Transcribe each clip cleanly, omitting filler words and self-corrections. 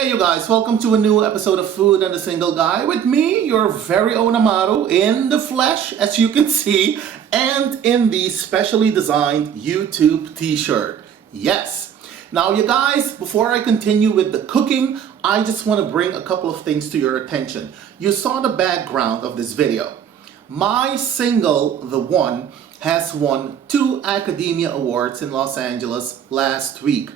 Hey you guys, welcome to a new episode of Food and a Single Guy with me, your very own Amaru, in the flesh, as you can see, and in the specially designed YouTube t-shirt. Yes. Now you guys, before I continue with the cooking, I just want to bring a couple of things to your attention. You saw the background of this video. My single, The One, has won 2 Academia Awards in Los Angeles last week.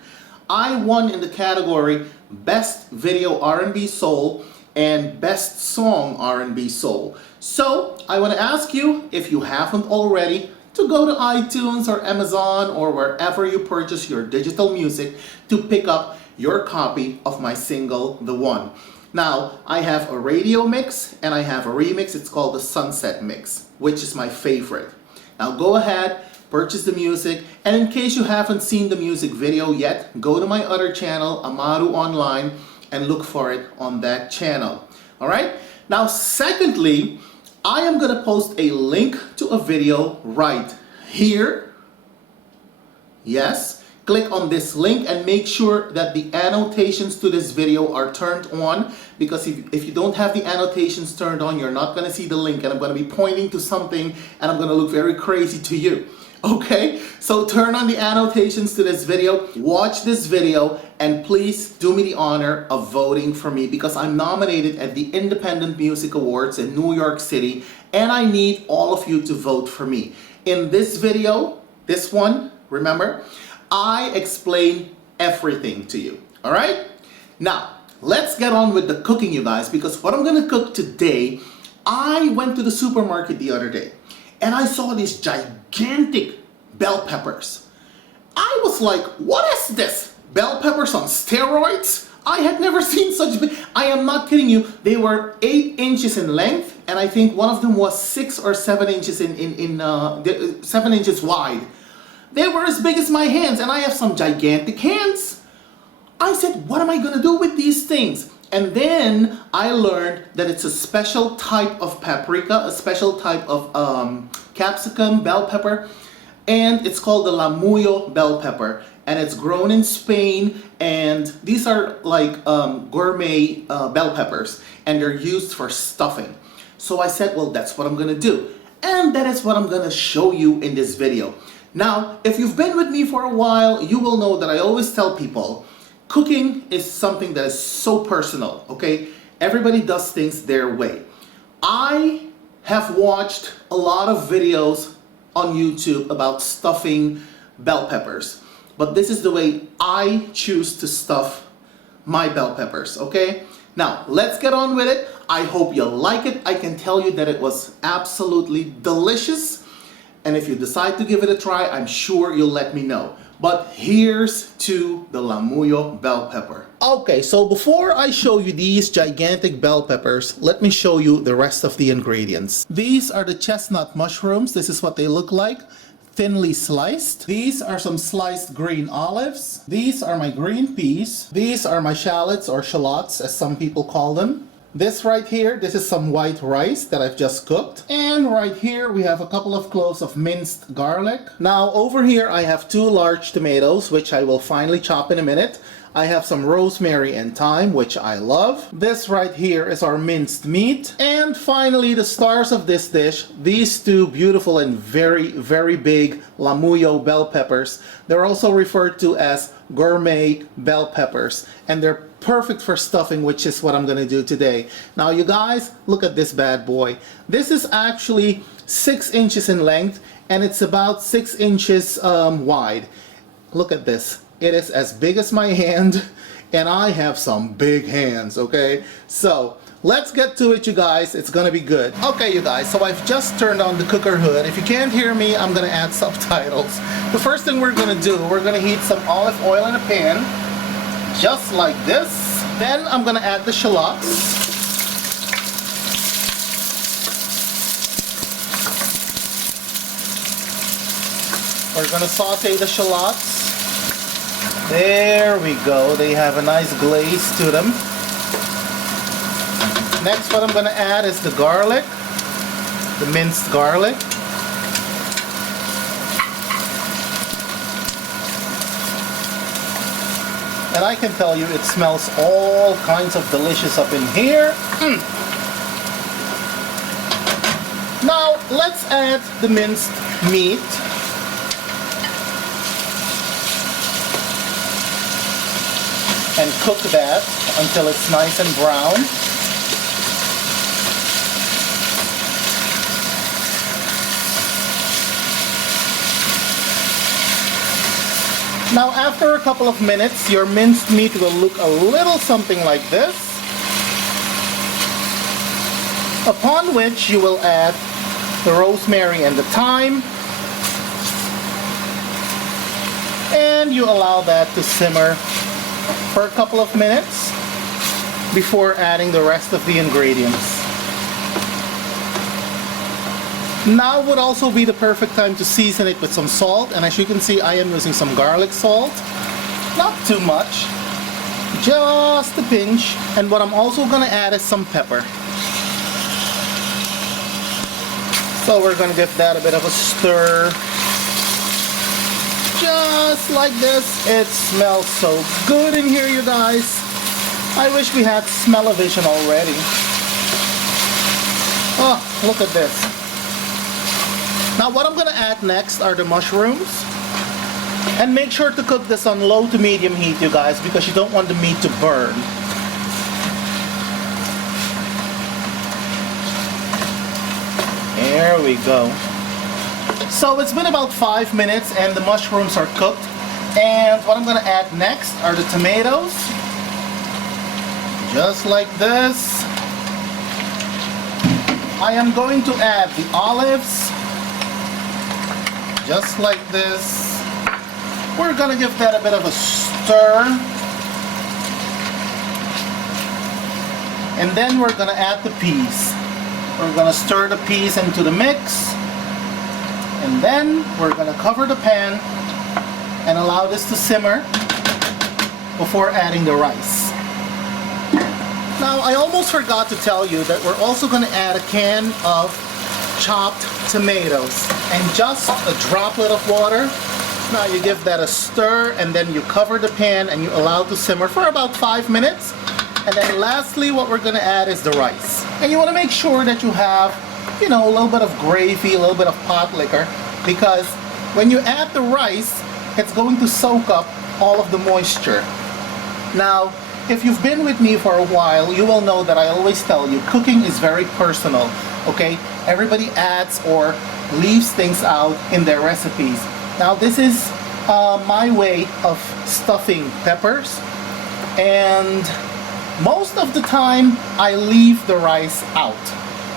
I won in the category Best Video R&B Soul and Best Song R&B Soul. So I want to ask you, if you haven't already, to go to iTunes or Amazon or wherever you purchase your digital music to pick up your copy of my single, The One. Now, I have a radio mix and I have a remix. It's called the Sunset Mix, which is my favorite. Now go ahead, purchase the music, and in case you haven't seen the music video yet, go to my other channel, Amaru Online, and look for it on that channel. Alright? Now secondly, I am going to post a link to a video right here. Yes, click on this link and make sure that the annotations to this video are turned on, because if you don't have the annotations turned on, you're not going to see the link, and I'm going to be pointing to something and I'm going to look very crazy to you. Okay, so turn on the annotations to this video, watch this video, and please do me the honor of voting for me, because I'm nominated at the Independent Music Awards in New York City, and I need all of you to vote for me. In this video, this one, remember, I explain everything to you, all right? Now, let's get on with the cooking, you guys, because what I'm gonna cook today, I went to the supermarket the other day, and I saw these gigantic bell peppers. I was like, what is this? Bell peppers on steroids? I had never seen such big. I am not kidding you. They were 8 inches in length, and I think one of them was 6 or 7 inches 7 inches wide. They were as big as my hands, and I have some gigantic hands. I said, what am I gonna do with these things? And then I learned that it's a special type of paprika, a special type of capsicum, bell pepper, and it's called the Lamuyo bell pepper, and it's grown in Spain, and these are like gourmet bell peppers, and they're used for stuffing. So I said, well, that's what I'm gonna do, and that is what I'm gonna show you in this video. Now, if you've been with me for a while, you will know that I always tell people, cooking is something that is so personal, okay? Everybody does things their way. I have watched a lot of videos on YouTube about stuffing bell peppers, but this is the way I choose to stuff my bell peppers, okay? Now, let's get on with it. I hope you like it. I can tell you that it was absolutely delicious, and if you decide to give it a try, I'm sure you'll let me know. But here's to the Lamuyo bell pepper. Okay, so before I show you these gigantic bell peppers, let me show you the rest of the ingredients. These are the chestnut mushrooms. This is what they look like, thinly sliced. These are some sliced green olives. These are my green peas. These are my shallots, or shallots as some people call them. This right here, this is some white rice that I've just cooked. And right here we have a couple of cloves of minced garlic. Now over here I have 2 large tomatoes, which I will finally chop in a minute. I have some rosemary and thyme, which I love. This right here is our minced meat. And finally, the stars of this dish, these 2 beautiful and very, very big Lamuyo bell peppers. They're also referred to as gourmet bell peppers, and they're perfect for stuffing, which is what I'm gonna do today. Now you guys, look at this bad boy. This is actually 6 inches in length, and it's about 6 inches wide. Look at this. It is as big as my hand, and I have some big hands, okay? So let's get to it, you guys. It's gonna be good. Okay, you guys, so I've just turned on the cooker hood. If you can't hear me, I'm gonna add subtitles. The first thing we're gonna do, we're gonna heat some olive oil in a pan, just like this. Then I'm gonna add the shallots. We're gonna saute the shallots. There we go. They have a nice glaze to them. Next, what I'm gonna add is the garlic, the minced garlic. And I can tell you it smells all kinds of delicious up in here. Now let's add the minced meat. And cook that until it's nice and brown. Now after a couple of minutes, your minced meat will look a little something like this. Upon which you will add the rosemary and the thyme. And you allow that to simmer for a couple of minutes before adding the rest of the ingredients. Now would also be the perfect time to season it with some salt, and as you can see I am using some garlic salt. Not too much, just a pinch, and what I'm also going to add is some pepper. So we're going to give that a bit of a stir. Just like this. It smells so good in here, you guys. I wish we had smell-o-vision already. Oh, look at this. Now what I'm going to add next are the mushrooms. And make sure to cook this on low to medium heat, you guys, because you don't want the meat to burn. There we go. So it's been about 5 minutes and the mushrooms are cooked. And what I'm going to add next are the tomatoes. Just like this. I am going to add the olives. Just like this. We're going to give that a bit of a stir. And then we're going to add the peas. We're going to stir the peas into the mix. And then we're going to cover the pan and allow this to simmer before adding the rice. Now I almost forgot to tell you that we're also going to add a can of chopped tomatoes and just a droplet of water. Now you give that a stir and then you cover the pan and you allow it to simmer for about 5 minutes. And then lastly what we're going to add is the rice. And you want to make sure that you have, you know, a little bit of gravy, a little bit of pot liquor, because when you add the rice, it's going to soak up all of the moisture. Now, if you've been with me for a while, you will know that I always tell you, cooking is very personal, okay? Everybody adds or leaves things out in their recipes. Now, this is my way of stuffing peppers, and most of the time, I leave the rice out.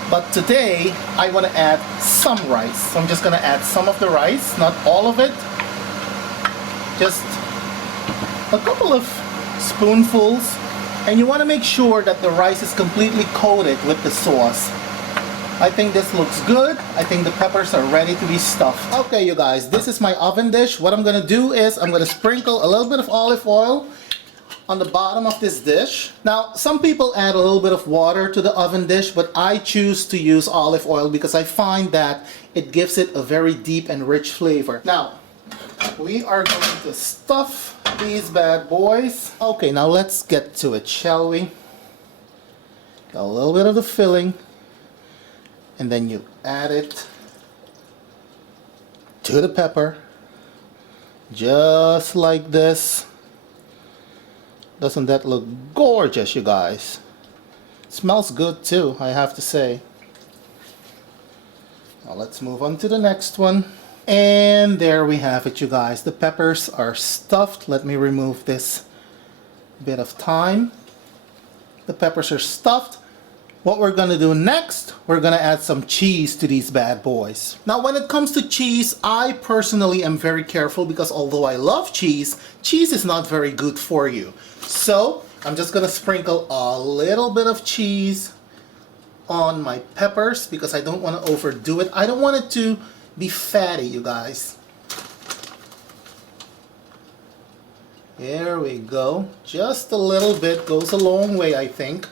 But today, I want to add some rice. So I'm just going to add some of the rice, not all of it. Just a couple of spoonfuls. And you want to make sure that the rice is completely coated with the sauce. I think this looks good. I think the peppers are ready to be stuffed. Okay, you guys, this is my oven dish. What I'm going to do is I'm going to sprinkle a little bit of olive oil on the bottom of this dish. Now, some people add a little bit of water to the oven dish, but I choose to use olive oil because I find that it gives it a very deep and rich flavor. Now, we are going to stuff these bad boys. Okay, now let's get to it, shall we? Got a little bit of the filling, and then you add it to the pepper, just like this. Doesn't that look gorgeous, you guys? It smells good too, I have to say. Now let's move on to the next one. And there we have it, you guys. The peppers are stuffed. Let me remove this bit of thyme. The peppers are stuffed. What we're gonna do next, we're gonna add some cheese to these bad boys. Now when it comes to cheese, I personally am very careful because although I love cheese, cheese is not very good for you. So I'm just gonna sprinkle a little bit of cheese on my peppers because I don't want to overdo it. I don't want it to be fatty, you guys. There we go. Just a little bit goes a long way, I think.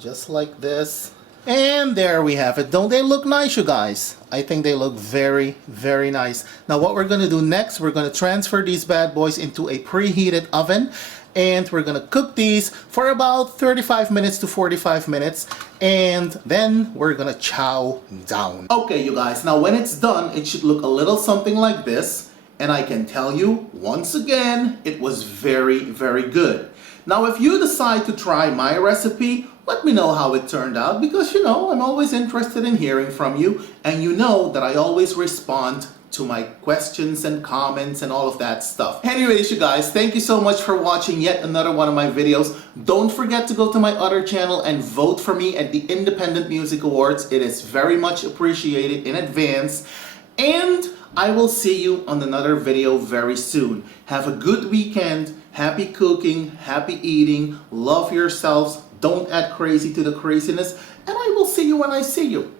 Just like this. And there we have it. Don't they look nice, you guys? I think they look very, very nice. Now what we're gonna do next, we're gonna transfer these bad boys into a preheated oven, and we're gonna cook these for about 35 minutes to 45 minutes, and then we're gonna chow down. Okay, you guys, now when it's done, it should look a little something like this, and I can tell you, once again, it was very, very good. Now, if you decide to try my recipe, let me know how it turned out, because you know, I'm always interested in hearing from you, and you know that I always respond to my questions and comments and all of that stuff. Anyways, you guys, thank you so much for watching yet another one of my videos. Don't forget to go to my other channel and vote for me at the Independent Music Awards. It is very much appreciated in advance. And I will see you on another video very soon. Have a good weekend. Happy cooking, happy eating, love yourselves, don't act crazy to the craziness, and I will see you when I see you.